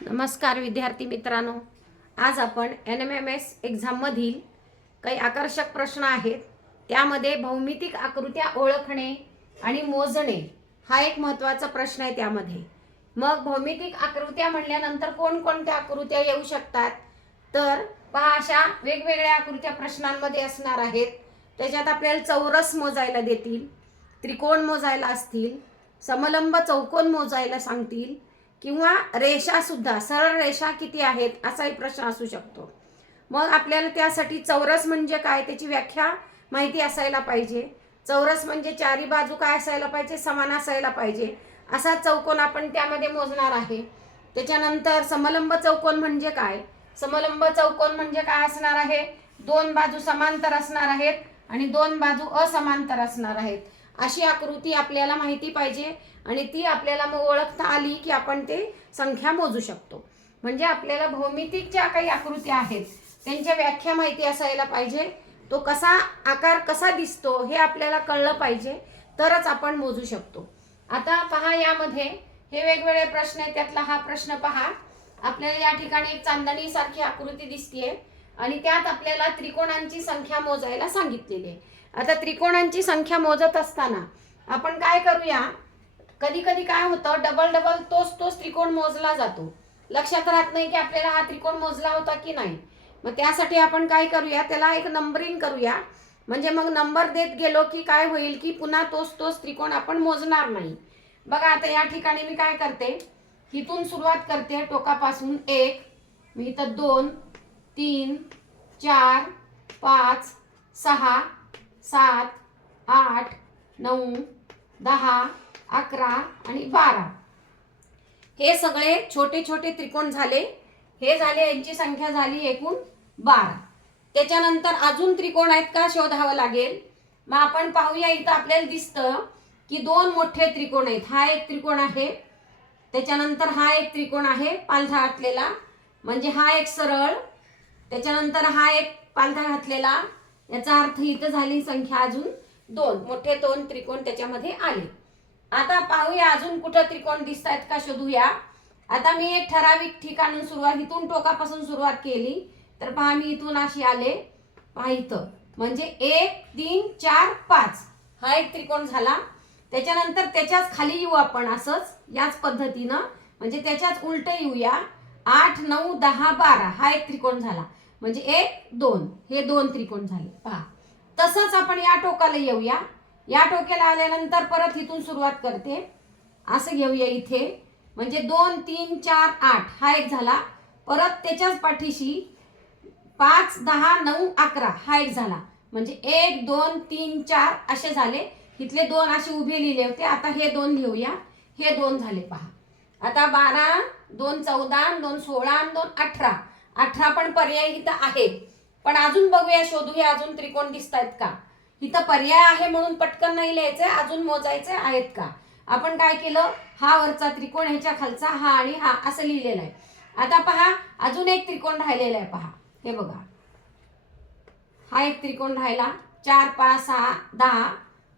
नमस्कार विद्यार्थी मित्रांनो, आज आपण NMMS एक्झाममधील काही आकर्षक प्रश्न आहेत. त्यामध्ये भौमितिक आकृत्या ओळखणे आणि मोजणे हा एक महत्त्वाचा प्रश्न आहे. त्यामध्ये मग भौमितिक आकृत्या म्हणल्यानंतर कोणकोणत्या आकृत्या येऊ शकतात, तर पहा अशा वेगवेगळ्या आकृत्या प्रश्नांमध्ये असणार आहेत. त्याच्यात आपल्याला चौरस मोजायला देतील, त्रिकोण मोजायला असतील, समलंब चौकोन मोजायला सांगतील किंवा रेषा सुद्धा, सरळ रेषा किती आहेत असाही प्रश्न असू शकतो. मग आपल्याला त्यासाठी चौरस म्हणजे काय त्याची व्याख्या माहिती असायला पाहिजे. चौरस म्हणजे चारी बाजू काय असायला पाहिजे, समान असायला पाहिजे. असा चौकोन आपण त्यामध्ये मोजणार आहे. त्याच्यानंतर समलंब चौकोन म्हणजे काय, समलंब चौकोन म्हणजे काय असणार आहे, दोन बाजू समांतर असणार आहेत आणि दोन बाजू असमांतर असणार आहेत. अशी आकृती आपल्याला माहिती पाहिजे आणि ती आपल्याला मग ओळखता आली की आपण ते संख्या मोजू शकतो. म्हणजे आपल्याला भौमितिक ज्या काही आकृत्या आहेत त्यांच्या व्याख्या माहिती असायला पाहिजे. तो कसा आकार कसा दिसतो हे आपल्याला कळलं पाहिजे, तरच आपण मोजू शकतो. आता पहा, यामध्ये हे वेगवेगळे प्रश्न आहेत. त्यातला हा प्रश्न पहा. आपल्याला या ठिकाणी एक चांदणी सारखी आकृती दिसतेय आणि त्यात आपल्याला त्रिकोणांची संख्या मोजायला सांगितलेली आहे. आता त्रिकोणांची संख्या मोजत असताना आपण काय करूया, कधी कधी काय होतं, डबल डबल तोच त्रिकोण मोजला जातो. लक्षात राहत नाही की आपल्याला हा त्रिकोण मोजला होता की नाही. मग त्यासाठी आपण काय करूया, त्याला एक नंबरिंग करूया. म्हणजे मग नंबर देत गेलो की काय होईल की पुन्हा तोच त्रिकोण आपण मोजणार नाही. बघा आता या ठिकाणी मी काय करते, इथून सुरुवात करते टोकापासून. 1, मी इथं 2, 3, 4, 5, 6, 7, 8, 9, 10, 11 आणि 12. हे सगळे छोटे छोटे त्रिकोण झाले. हे झाले, यांची संख्या झाली एकूण 12. त्याच्यानंतर अजून त्रिकोण आहेत का शोधावं लागेल. मग आपण पाहूया, इथं आपल्याला दिसतं की दोन मोठे त्रिकोण आहेत. हा एक त्रिकोण आहे, त्याच्यानंतर हा एक त्रिकोण आहे पालथा घातलेला, म्हणजे हा एक सरळ, त्याच्यानंतर हा एक पालथा घातलेला. याचा अर्थ इथं झाली संख्या अजून 2, मोठे 2 त्रिकोण त्याच्यामध्ये आले. आता पाहूया अजून कुठं त्रिकोण दिसत आहेत का शोधूया. आता मी एक ठराविक ठिकाणून सुरुवात, इथून टोकापासून सुरुवात केली तर पहा मी इथून अशी आले. पहा इथं, म्हणजे 1, 3, 4, 5 हा एक त्रिकोण झाला. त्याच्यानंतर त्याच्याच खाली येऊ आपण असंच याच पद्धतीनं, म्हणजे त्याच्याच उलट येऊया. 8, 9, 10, 12 हा एक त्रिकोण झाला. म्हणजे 1, 2 हे 2 त्रिकोण झाले. पहा तसंच आपण या टोकाला येऊया. या टोक्याला आल्यानंतर परत इथून सुरुवात करते, असं घेऊया इथे. म्हणजे 2, 3, 4, 8 हा एक झाला. परत त्याच्याच पाठीशी 5, 10, 9, 11 हा एक झाला. म्हणजे 1, 2, 3, 4 असे झाले. इथले 2 असे उभे लिहिले होते, आता हे 2 लिहूया. हे 2 झाले. पहा आता 12, 2, 14, 2, 16, 2, 18. 18 पण पर्याय इथं आहेत. पण अजून बघूया, शोधूया अजून त्रिकोण दिसत आहेत का. इथं पर्याय आहे म्हणून पटकन नाही लिहायचंय, अजून मोजायचे आहेत का. आपण काय केलं, हा वरचा त्रिकोण, ह्याच्या खालचा हा आणि हा असं लिहिलेलं आहे. आता पहा अजून एक त्रिकोण राहिलेला आहे. पहा हे बघा, हा एक त्रिकोण राहिला. 4, 5, 6, 10.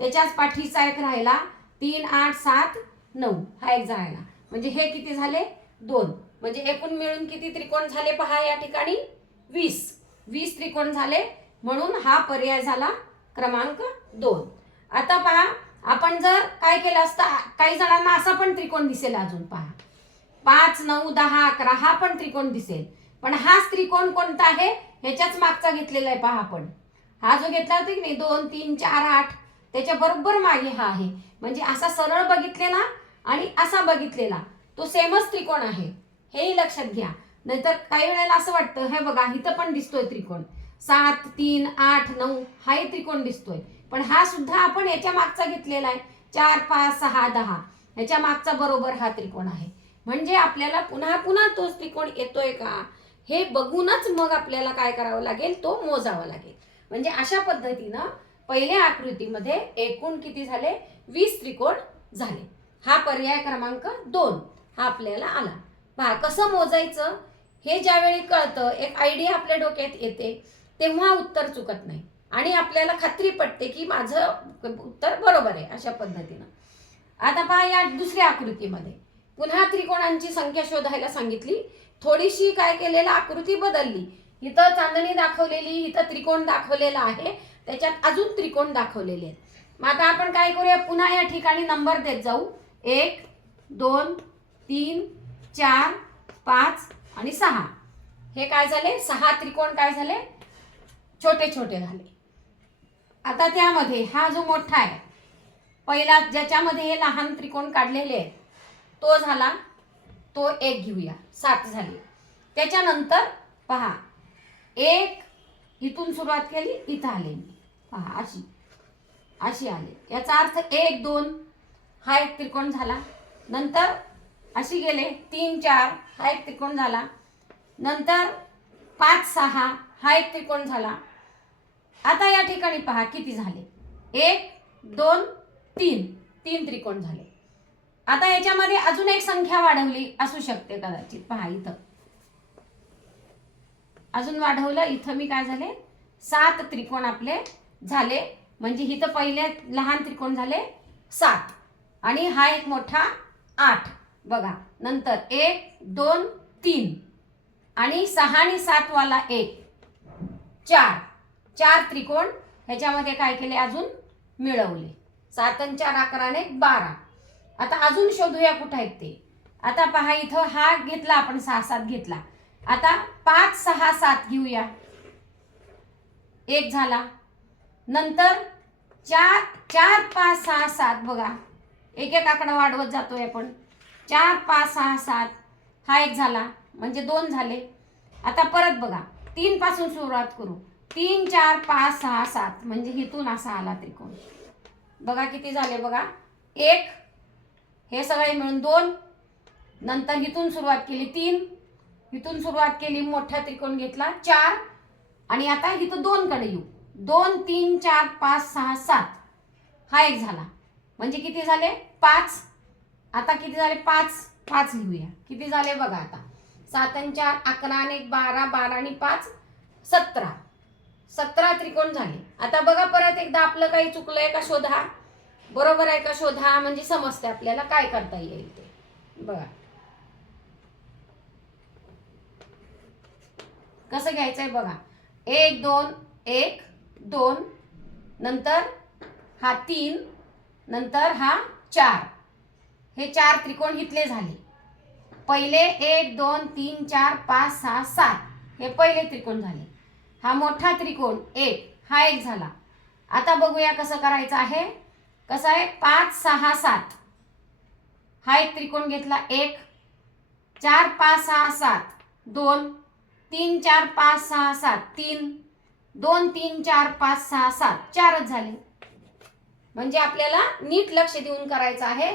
त्याच्याच पाठीचा एक राहिला. 3, 8, 7, 9 हा एक राहिला. म्हणजे हे किती झाले, 2. म्हणजे एकूण मिळून किती त्रिकोण झाले पहा या ठिकाणी, 20 त्रिकोण झाले. म्हणून हा पर्याय झाला क्रमांक 2. आता पहा, आपण जर काय केलं असतं, काही जणांना असा पण त्रिकोण दिसेल अजून. पहा 5, 9, 10, 11 हा पण त्रिकोण दिसेल. पण हाच त्रिकोण कोणता आहे, ह्याच्याच मागचा घेतलेला आहे. पहा आपण हा जो घेतला होता की नाही 2, 3, 4, 8 त्याच्या बरोबर मागे हा आहे. म्हणजे असा सरळ बघितलेला आणि असा बघितलेला तो सेमच त्रिकोण आहे, हेही लक्षात घ्या. नाहीतर काही वेळेला असं वाटतं, हे बघा इथं पण दिसतोय त्रिकोण 7, 3, 8, 9 हाही त्रिकोण दिसतोय. पण हा सुद्धा आपण याच्या मागचा घेतलेला आहे. 4, 5, 6, 10 ह्याच्या मागचा बरोबर हा त्रिकोण आहे. म्हणजे आपल्याला पुन्हा पुन्हा तोच त्रिकोण येतोय का हे बघूनच मग आपल्याला काय करावं लागेल, तो मोजावा लागेल. म्हणजे अशा पद्धतीनं पहिल्या आकृतीमध्ये एकूण किती झाले, 20 त्रिकोण झाले. हा पर्याय क्रमांक 2 हा आपल्याला आला. पहा कसं मोजायचं हे ज्यावेळी कळतं, एक आयडिया आपल्या डोक्यात येते, तेव्हा उत्तर चुकत नाही आणि आपल्याला खात्री पटते की माझं उत्तर बरोबर आहे. अशा पद्धतीनं आता पहा या दुसऱ्या आकृतीमध्ये, पुन्हा त्रिकोणांची संख्या शोधायला सांगितली. थोडीशी काय केलेलं आकृती बदलली. इथं चांदणी दाखवलेली, इथं त्रिकोण दाखवलेला आहे, त्याच्यात अजून त्रिकोण दाखवलेले आहेत. मग आता आपण काय करूया, पुन्हा या ठिकाणी नंबर देत जाऊ. 1 2 3 4 5 आणि 6. हे काय झाले, 6 त्रिकोण काय झाले, छोटे छोटे झाले. आता त्यामध्ये हा जो मोठा आहे पहिला, ज्याच्यामध्ये हे लहान त्रिकोण काढलेले आहेत, तो झाला, तो एक घेऊया, 7 झाले. त्याच्यानंतर पहा, 1 इथून सुरुवात केली, इथं आले, पहा अशी अशी आले. याचा अर्थ 1 2 हा एक त्रिकोण झाला. नंतर अशी गेले 3 4 हा एक त्रिकोण झाला. नंतर 5 6 हा एक त्रिकोण झाला. आता या ठिकाणी पहा किती झाले, 1 2 3 3 त्रिकोण झाले. आता याच्यामध्ये अजून एक संख्या वाढवली असू शकते कदाचित. पहा इथं अजून वाढवलं, इथं मी काय झाले, 7 त्रिकोण आपले झाले. म्हणजे इथं पहिले लहान त्रिकोण झाले 7 आणि हा एक मोठा 8. बघा नंतर 1 2 3 आणि 6 आणि 7 वाला 1 4 त्रिकोण ह्याच्यामध्ये काय केले, अजून मिळवले. 7 आणि 4 11 12. आता अजून शोधूया कुठे आहेत ते. आता पहा इथं हा घेतला आपण, 6 7 घेतला. आता 5 6 7 घेऊया, 1 झाला. नंतर 4 4 5 6 7, बघा एक एक आकडा वाढवत जातोय आपण. 4 5 6 7 हा एक झाला, म्हणजे 2 झाले. आता परत बघा 3 पासून सुरुवात करू. 3 4 5 6 7 म्हणजे इथून असा आला त्रिकोण. बघा किती झाले, बघा 1, हे सगळे मिळून 2. नंतर इथून सुरुवात केली 3, इथून सुरुवात केली, मोठा त्रिकोण घेतला 4 आणि आता इथं 2 कडे येऊ. 2 3 4 5 6 7 हा एक झाला, म्हणजे किती झाले 5. आता किती झाले 5 5 लिहूया, किती झाले बघा. आता 7 आणि 4 11 आणि 12 12 आणि 5 17 17 त्रिकोण झाले. आता बघा परत एकदा आपलं काही चुकलंय का शोधा, बरोबर आहे का शोधा, म्हणजे समजते आपल्याला काय करता येईल ते. बघा कसं घ्यायचंय, बघा 1 2 1 2, नंतर हा 3, नंतर हा 4. हे 4 त्रिकोण इथले झाले. पहिले 1 2 3 4 5 6 7 हे पहिले त्रिकोण झाले. हा मोठा त्रिकोण 1 हा एक झाला. आता बघूया कसं करायचं आहे. कसं आहे, 5 6 7 हा एक त्रिकोण घेतला, 1 4 5 6 7 2 3 4 5 6 7 3 2 3 4 5 6 7 4च झाले. म्हणजे आपल्याला नीट लक्ष देऊन करायचं आहे.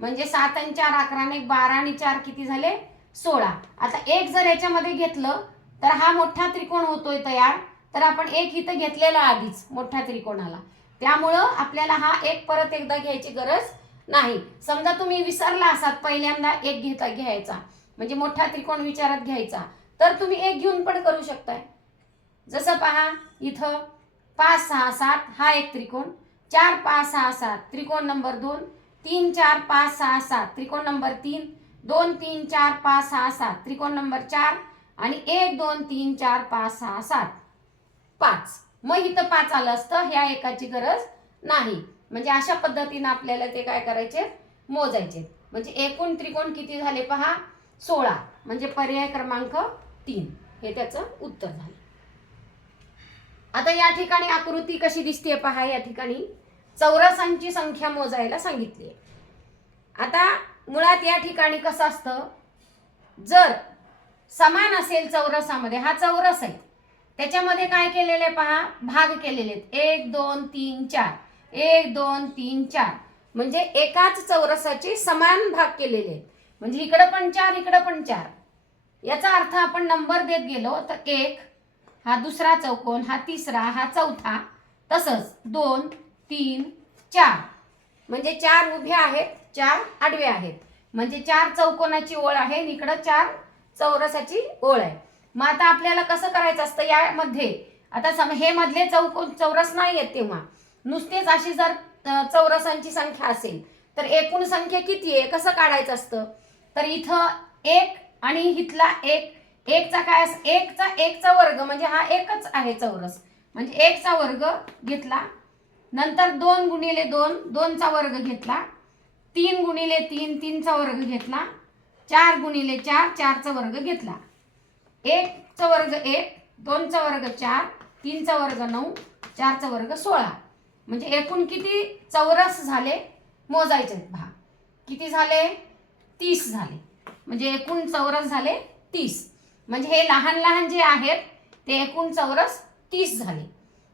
म्हणजे 7 आणि 4 11 आणि 12 आणि 4 किती झाले 16. आता एक जर याच्यामध्ये घेतलं तर हा मोठा त्रिकोण होतोय तयार. तर आपण एक इथं घेतलेला आधीच मोठ्या त्रिकोणाला, त्यामुळं आपल्याला हा एक परत एकदा घ्यायची गरज नाही. समजा तुम्ही विसरला असाल पहिल्यांदा एक घ्यायचा, म्हणजे मोठा त्रिकोण विचारात घ्यायचा, तर तुम्ही एक घेऊन पण करू शकताय. जसं पहा इथं 5 6 7 हा एक त्रिकोण, 4 5 6 7 त्रिकोण नंबर 2, 3 4 5 6 7 त्रिकोण नंबर 3, 2 3 4 5 6 7 त्रिकोण नंबर 4 आणि 1 2 3 4 5 6 7 5. मग इथं 5 आलं असतं, ह्या एकाची गरज नाही. म्हणजे अशा पद्धतीने आपल्याला ते काय करायचे, मोजायचे. म्हणजे एकूण त्रिकोण किती झाले पहा 16, म्हणजे पर्याय क्रमांक 3 हे त्याचं उत्तर झालं. आता या ठिकाणी आकृती कशी दिसते पहा. या ठिकाणी चौरसांची संख्या मोजायला सांगितली. आता मुळात या ठिकाणी कसं असतं, जर समान असेल चौरसामध्ये, हा चौरस आहे, त्याच्यामध्ये काय केलेले पहा, भाग केलेले आहेत 1 2 3 4 1 2 3 4, म्हणजे एकाच चौरसाचे समान भाग केलेले आहेत. म्हणजे इकडं पण 4 इकडं पण 4. याचा अर्थ आपण नंबर देत गेलो तर 1 हा दुसरा चौकोन, हा तिसरा, हा चौथा, तसंच 2 3 4, म्हणजे 4 उभ्या आहेत 4 आडव्या आहेत, म्हणजे 4 चौकोनाची ओळ आहे, इकडं 4 चौरसाची ओळ आहे. मग आता आपल्याला कसं करायचं असतं यामध्ये. आता हे मधले चौरस नाही आहेत, तेव्हा नुसतेच अशी जर चौरसांची संख्या असेल तर एकूण संख्या किती आहे कसं काढायचं असतं. तर इथं 1 आणि इथला 1, एकचा काय, एकचा वर्ग म्हणजे हा एकच आहे चौरस, म्हणजे 1चा वर्ग घेतला. नंतर 2 गुणिले 2, 2चा वर्ग घेतला. 3 गुणिले 3, 3चा वर्ग घेतला. 4 गुणिले 4, 4चा वर्ग घेतला. 1चा वर्ग 1, 2चा वर्ग 4, 3चा वर्ग 9, 4चा वर्ग 16. म्हणजे एकूण किती चौरस झाले मोजायचे पहा. किती झाले? 30 झाले. म्हणजे एकूण चौरस झाले 30. म्हणजे हे लहान लहान जे आहेत ते एकूण चौरस 30 झाले.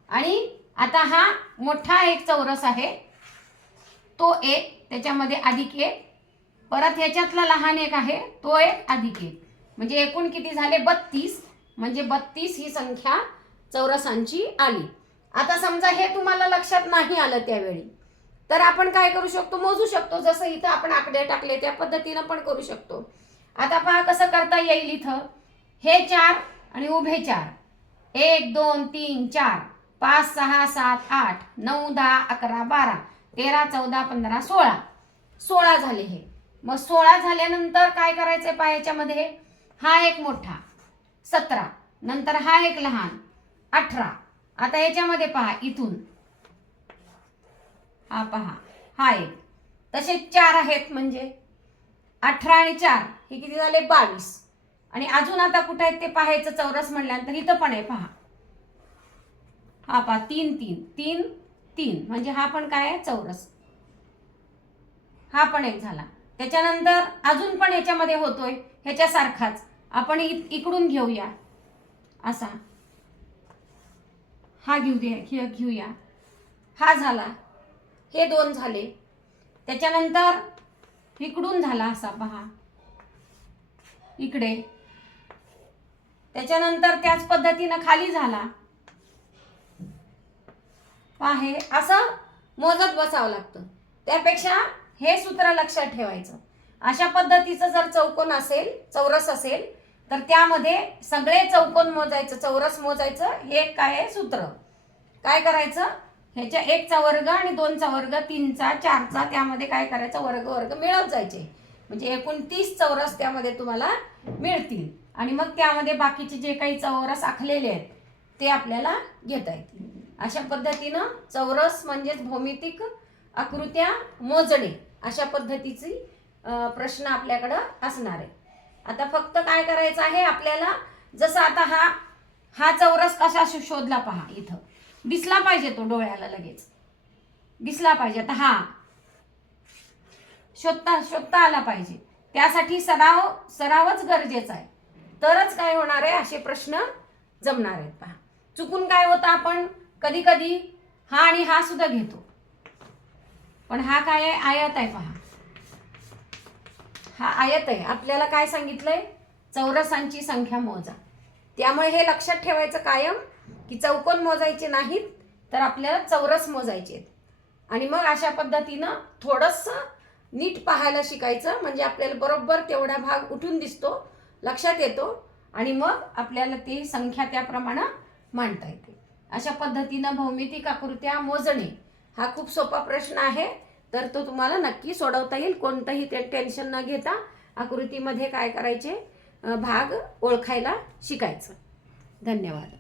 आणि आता हा मोठा एक चौरस आहे तो 1, त्याच्यामध्ये अधिक 1, परत ह्याच्यातला लहान एक आहे तो 1 अधिक 1, म्हणजे एकूण किती झाले? 32. म्हणजे 32 ही संख्या चौरसांची आली. आता समजा हे तुम्हाला लक्षात नाही आलं त्यावेळी, तर आपण काय करू शकतो? मोजू शकतो. जसं इथं आपण आकडे टाकले त्या पद्धतीनं पण करू शकतो. आता पहा कसं करता येईल. इथं हे 4 आणि उभे 4, 1 2 3 4 5 6 7 8 9 10 11 12 13 14 15 16, 16 झाले हे. मग 16 झाल्यानंतर काय करायचंय पहा, याच्यामध्ये हा एक मोठा 17, नंतर हा एक लहान 18. आता याच्यामध्ये पहा इथून हा पहा हा एक, तसे 4 आहेत, म्हणजे 18 आणि 4 हे किती झाले? 22. आणि अजून आता कुठे आहेत ते पाहायचं. चौरस म्हणल्यानंतर इथं पण आहे पहा, हा पहा 3 3 3 3, म्हणजे हा पण काय आहे? चौरस. हा पण एक झाला. त्याच्यानंतर अजून पण ह्याच्यामध्ये होतोय ह्याच्यासारखाच, आपण इकडून घेऊया असा, हा घेऊया, हा झाला. हे 2 झाले. त्याच्यानंतर इकडून झाला असा पहा इकडे. त्याच्यानंतर त्याच पद्धतीनं खाली झाला आहे. असं मोजत बसावं लागतं. त्यापेक्षा हे सूत्र लक्षात ठेवायचं. अशा पद्धतीचं जर चौकोन असेल, चौरस असेल, तर त्यामध्ये सगळे चौकोन मोजायचं, चौरस मोजायचं. हे काय आहे सूत्र? काय करायचं? ह्याच्या 1चा वर्ग आणि 2चा वर्ग, 3चा 4चा, त्यामध्ये काय करायचं? वर्ग वर्ग मिळत जायचे. म्हणजे एकूण 30 चौरस त्यामध्ये तुम्हाला मिळतील. आणि मग त्यामध्ये बाकीचे जे काही चौरस आखलेले आहेत ते आपल्याला घेता येतील. अशा पद्धतीनं चौरस म्हणजेच भौमितिक आकृत्या मोजणे, अशा पद्धतीची प्रश्न आपल्याकडं असणार आहे. आता फक्त काय करायचं आहे आपल्याला, जसं आता हा चौरस कसा शोधला पहा. इथं दिसला पाहिजे, तो डोळ्याला लगेच दिसला पाहिजे. आता हा शोधता आला पाहिजे. त्यासाठी सरावच गरजेचा आहे. तरच काय होणार आहे, असे प्रश्न जमणार आहेत पहा. चुकून काय होतं, आपण कधी कधी हा आणि हा सुद्धा घेतो, पण हा काय आहे? आयत आहे पहा. हा आयत आहे. आपल्याला काय सांगितलंय? चौरसांची संख्या मोजा. त्यामुळे हे लक्षात ठेवायचं कायम की चौकोन मोजायचे नाहीत, तर आपल्याला चौरस मोजायचे. आणि मग अशा पद्धतीनं थोडंसं नीट पाहायला शिकायचं, म्हणजे आपल्याला बरोबर तेवढा भाग उठून दिसतो, लक्षात येतो, आणि मग आपल्याला ती संख्या त्याप्रमाणे मांडता येते. अशा पद्धतीनं भौमितिक आकृत्या मोजणे हा खूप सोपा प्रश्न आहे. तर तो तुम्हाला नक्की सोडवता येईल. कोणतंही टेन्शन न घेता आकृतीमध्ये काय करायचे, भाग ओळखायला शिकायचं. धन्यवाद.